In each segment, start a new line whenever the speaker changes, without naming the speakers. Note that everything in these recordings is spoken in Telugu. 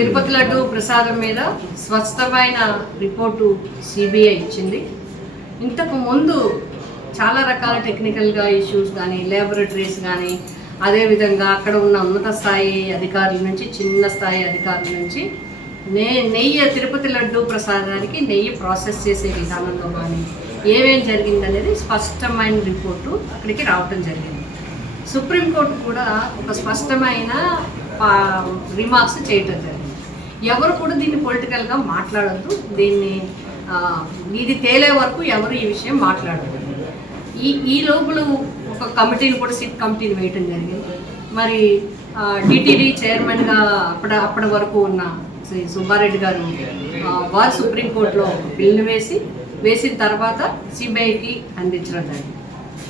తిరుపతి లడ్డు ప్రసాదం మీద స్పష్టమైన రిపోర్టు సిబిఐ ఇచ్చింది. ఇంతకు ముందు చాలా రకాల టెక్నికల్గా ఇష్యూస్ కానీ ల్యాబొరేటరీస్ కానీ అదేవిధంగా అక్కడ ఉన్న ఉన్నత స్థాయి అధికారుల నుంచి చిన్న స్థాయి అధికారుల నుంచి నే నెయ్యి తిరుపతి లడ్డు ప్రసాదానికి నెయ్యి ప్రాసెస్ చేసే విధానంలో కానీ ఏమేం జరిగిందనేది స్పష్టమైన రిపోర్టు అక్కడికి రావటం జరిగింది. సుప్రీంకోర్టు కూడా ఒక స్పష్టమైన రిమార్క్స్ చేయటం జరిగింది. ఎవరు కూడా దీన్ని పొలిటికల్గా మాట్లాడద్దు. దీన్ని ఇది తేలే వరకు ఎవరు ఈ విషయం మాట్లాడరు. ఈ ఈ లోపల ఒక కమిటీని కూడా సిట్ కమిటీని వేయటం జరిగింది. మరి డిటిడి చైర్మన్గా అప్పటి అప్పటి వరకు ఉన్న శ్రీ సుబ్బారెడ్డి గారు వారు సుప్రీంకోర్టులో బిల్లు వేసి వేసిన తర్వాత సిబిఐకి అందించడం జరిగింది.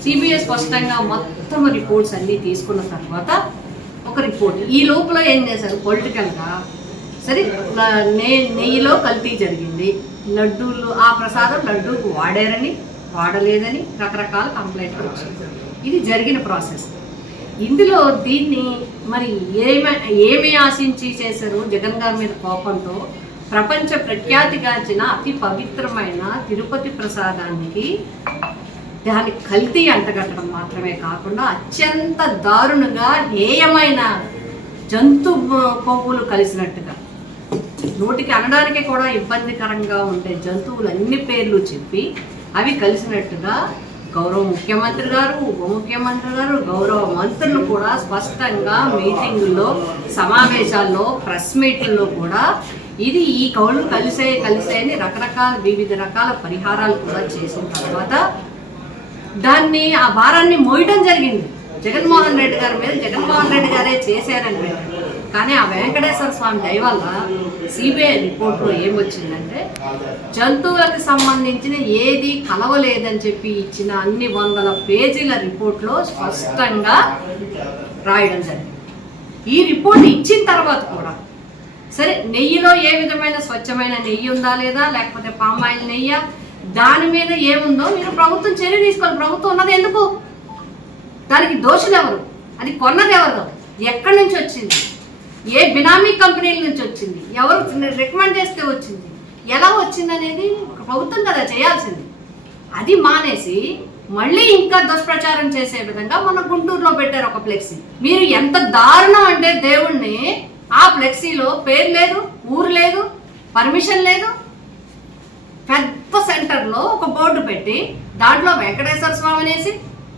సిబిఐ స్పష్టంగా మొత్తం రిపోర్ట్స్ అన్నీ తీసుకున్న తర్వాత ఒక రిపోర్ట్ ఈ లోపల ఏం చేశారు? పొలిటికల్గా సరే నే నెయ్యిలో కల్తీ జరిగింది. లడ్డూలు ఆ ప్రసాదం లడ్డూకు వాడారని వాడలేదని రకరకాల కంప్లైంట్లు వచ్చింది ఇది జరిగిన ప్రాసెస్ ఇందులో దీన్ని మరి ఏమి ఏమి ఆశించి చేశారు? జగన్ గారి మీద కోపంతో ప్రపంచ ప్రఖ్యాతిగాంచిన అతి పవిత్రమైన తిరుపతి ప్రసాదానికి దాని కల్తీ అంటగట్టడం మాత్రమే కాకుండా అత్యంత దారుణంగా హేయమైన జంతు కొవ్వులు కలిసినట్టుగా నోటికి అనడానికి కూడా ఇబ్బందికరంగా ఉండే జంతువులు అన్ని పేర్లు చెప్పి అవి కలిసినట్టుగా గౌరవ ముఖ్యమంత్రి గారు ఉప ముఖ్యమంత్రి గారు గౌరవ మంత్రులు కూడా స్పష్టంగా మీటింగుల్లో సమావేశాల్లో ప్రెస్ మీట్లలో కూడా ఇది ఈ కౌళ్ళు కలిసే కలిసే అని రకరకాల వివిధ రకాల పరిహారాలు కూడా చేసిన తర్వాత దాన్ని ఆ భారాన్ని మోయడం జరిగింది జగన్మోహన్ రెడ్డి గారి మీద జగన్మోహన్ రెడ్డి గారే చేశారని పెట్టారు. కానీ ఆ వెంకటేశ్వర స్వామి దయ వల్ల సిబిఐ రిపోర్ట్లో ఏమొచ్చిందంటే జంతువులకు సంబంధించిన ఏది కలవలేదని చెప్పి ఇచ్చిన అన్ని వందల పేజీల రిపోర్ట్లో స్పష్టంగా రాయడం జరిగింది. ఈ రిపోర్ట్ ఇచ్చిన తర్వాత కూడా సరే నెయ్యిలో ఏ విధమైన స్వచ్ఛమైన నెయ్యి ఉందా లేదా లేకపోతే పామాయిల్ నెయ్య దాని మీద ఏముందో మీరు ప్రభుత్వం చర్య తీసుకోవాలి. ప్రభుత్వం ఉన్నది ఎందుకు? దానికి దోషులు ఎవరు? అది కొన్నది ఎవరు? ఎక్కడి నుంచి వచ్చింది? ఏ బినామీ కంపెనీల నుంచి వచ్చింది? ఎవరు రికమెండ్ చేస్తే వచ్చింది? ఎలా వచ్చింది అనేది ఒక ప్రభుత్వం కదా చేయాల్సింది. అది మానేసి మళ్ళీ ఇంకా దుష్ప్రచారం చేసే విధంగా మన గుంటూరులో పెట్టారు ఒక ఫ్లెక్సీ. మీరు ఎంత దారుణం అంటే దేవుణ్ణి ఆ ఫ్లెక్సీలో పేరు లేదు ఊరు లేదు పర్మిషన్ లేదు. పెద్ద సెంటర్లో ఒక బోర్డు పెట్టి దాంట్లో వెంకటేశ్వర స్వామి అనేసి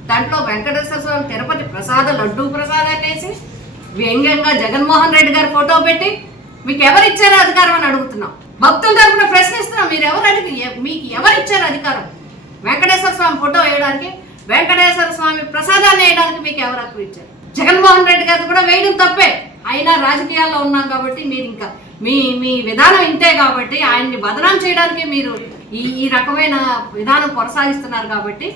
దాంట్లో వెంకటేశ్వర స్వామి తిరుపతి ప్రసాద లడ్డూ ప్రసాదాన్ని వేసి వ్యంగ్యంగా జగన్మోహన్ రెడ్డి గారి ఫోటో పెట్టి మీకు ఎవరు ఇచ్చారు అధికారం అని అడుగుతున్నాం. భక్తుల తరపున ప్రశ్నిస్తున్నాం మీరు ఎవరు అడిగి మీకు ఎవరు ఇచ్చారు అధికారం? వెంకటేశ్వర స్వామి ఫోటో వేయడానికి వెంకటేశ్వర స్వామి ప్రసాదాన్ని వేయడానికి మీకు ఎవరు హక్కు ఇచ్చారు? జగన్మోహన్ రెడ్డి గారు కూడా వేయడం తప్పే. అయినా రాజకీయాల్లో ఉన్నాం కాబట్టి మీరు ఇంకా మీ మీ విధానం ఇంతే కాబట్టి ఆయన్ని బదనాం చేయడానికి మీరు ఈ ఈ రకమైన విధానం కొనసాగిస్తున్నారు కాబట్టి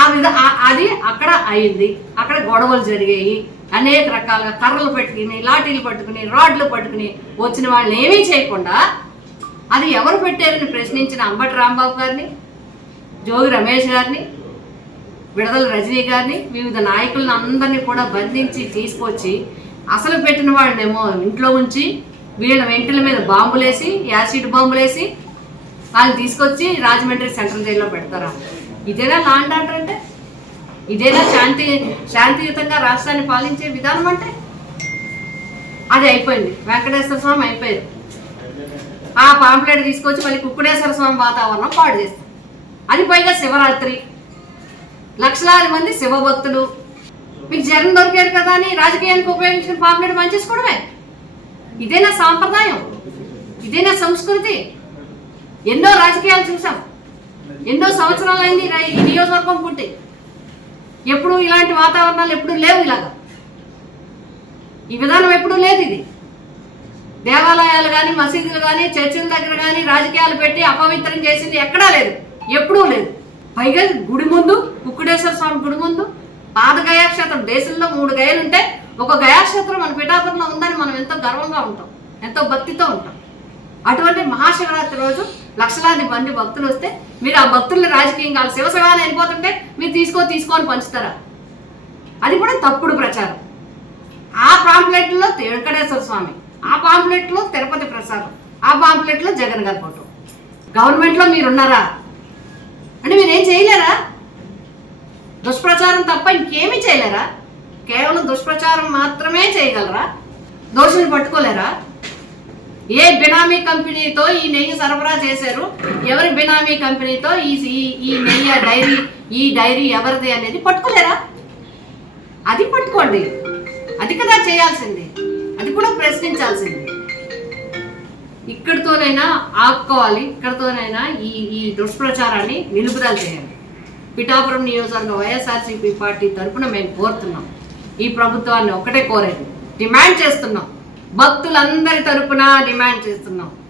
ఆ విధ అది అక్కడ అయింది. అక్కడ గొడవలు జరిగాయి. అనేక రకాలుగా కర్రలు పెట్టుకుని లాఠీలు పట్టుకుని రాడ్లు పట్టుకుని వచ్చిన వాళ్ళని ఏమీ చేయకుండా అది ఎవరు పెట్టారని ప్రశ్నించిన అంబటి రాంబాబు గారిని జోగి రమేష్ గారిని విడదల రజనీ గారిని వివిధ నాయకులను అందరినీ కూడా బంధించి తీసుకొచ్చి అసలు పెట్టిన వాళ్ళనేమో ఇంట్లో ఉంచి వీళ్ళ వెంటల మీద బాంబులేసి యాసిడ్ బాంబులేసి వాళ్ళని తీసుకొచ్చి రాజమండ్రి సెంట్రల్ జైల్లో పెడతారా? ఇదేనా లాండ్ ఆర్డర్ అంటే? ఇదేనా శాంతి శాంతియుతంగా రాష్ట్రాన్ని పాలించే విధానం అంటే? అది అయిపోయింది. వెంకటేశ్వర స్వామి అయిపోయారు. ఆ పాంప్లెట్ తీసుకొచ్చి మళ్ళీ కుక్కుడేశ్వర స్వామి వాతావరణం పాడు చేస్తాం అది పైగా శివరాత్రి. లక్షలాది మంది శివభక్తులు. మీకు జగన్ దొరికారు కదా అని రాజకీయానికి ఉపయోగించిన పాంప్లెట్ పనిచేసుకోవడమే ఇదేనా సాంప్రదాయం? ఇదేనా సంస్కృతి? ఎన్నో రాజకీయాలు చూసాం ఎన్నో సంవత్సరాలైంది ఈ నియోజకవర్గం పుట్టి ఎప్పుడు ఇలాంటి వాతావరణాలు ఎప్పుడు లేవు ఇలాగా. ఈ విధానం ఎప్పుడూ లేదు ఇది. దేవాలయాలు కానీ మసీదులు కానీ చర్చిల దగ్గర కానీ రాజకీయాలు పెట్టి అపవిత్రం చేసింది ఎక్కడా లేదు. ఎప్పుడూ లేదు. పైగా గుడి ముందు కుక్కుడేశ్వర స్వామి గుడి ముందు పాత గయాక్షేత్రం దేశంలో మూడు గయలు ఉంటే ఒక గయాక్షేత్రం మన పిఠాపురంలో ఉందని మనం ఎంతో గర్వంగా ఉంటాం ఎంతో భక్తితో ఉంటాం. అటువంటి మహాశివరాత్రి రోజు లక్షలాది మంది భక్తులు వస్తే మీరు ఆ భక్తుల్ని రాజకీయం కాదు శివశివాన్ని వెళ్ళిపోతుంటే మీరు తీసుకో తీసుకొని పంచుతారా? అది కూడా తప్పుడు ప్రచారం. ఆ పాంప్లెట్లో వెంకటేశ్వర స్వామి ఆ పాంప్లెట్లో తిరుపతి ప్రసాదం ఆ పాంప్లెట్లో జగన్ గారి ఫోటో. గవర్నమెంట్లో మీరున్నారా? అంటే మీరేం చేయలేరా? దుష్ప్రచారం తప్ప ఇంకేమీ చేయలేరా? కేవలం దుష్ప్రచారం మాత్రమే చేయగలరా? దోషులు పట్టుకోలేరా? ఏ బినామీ కంపెనీతో ఈ నెయ్యి సరఫరా చేశారు? ఎవరి బినామీ కంపెనీతో ఈ ఈ- ఈ నెయ్యి డైరీ ఈ డైరీ ఎవరిది అనేది పట్టుకోలేరా? అది పట్టుకోండి. అది కదా చేయాల్సింది. అది కూడా ప్రశ్నించాల్సింది. ఇక్కడితోనైనా ఆపుకోవాలి. ఇక్కడితోనైనా ఈ ఈ దుష్ప్రచారాన్ని నిలుపుదల చేయాలి. పిఠాపురం నియోజకవర్గ వైఎస్ఆర్సీపీ పార్టీ తరఫున మేము కోరుతున్నాం. ఈ ప్రభుత్వాన్ని ఒకటే కోరేది. డిమాండ్ చేస్తున్నాం. భక్తులందరి తరపున డిమాండ్ చేస్తున్నాం.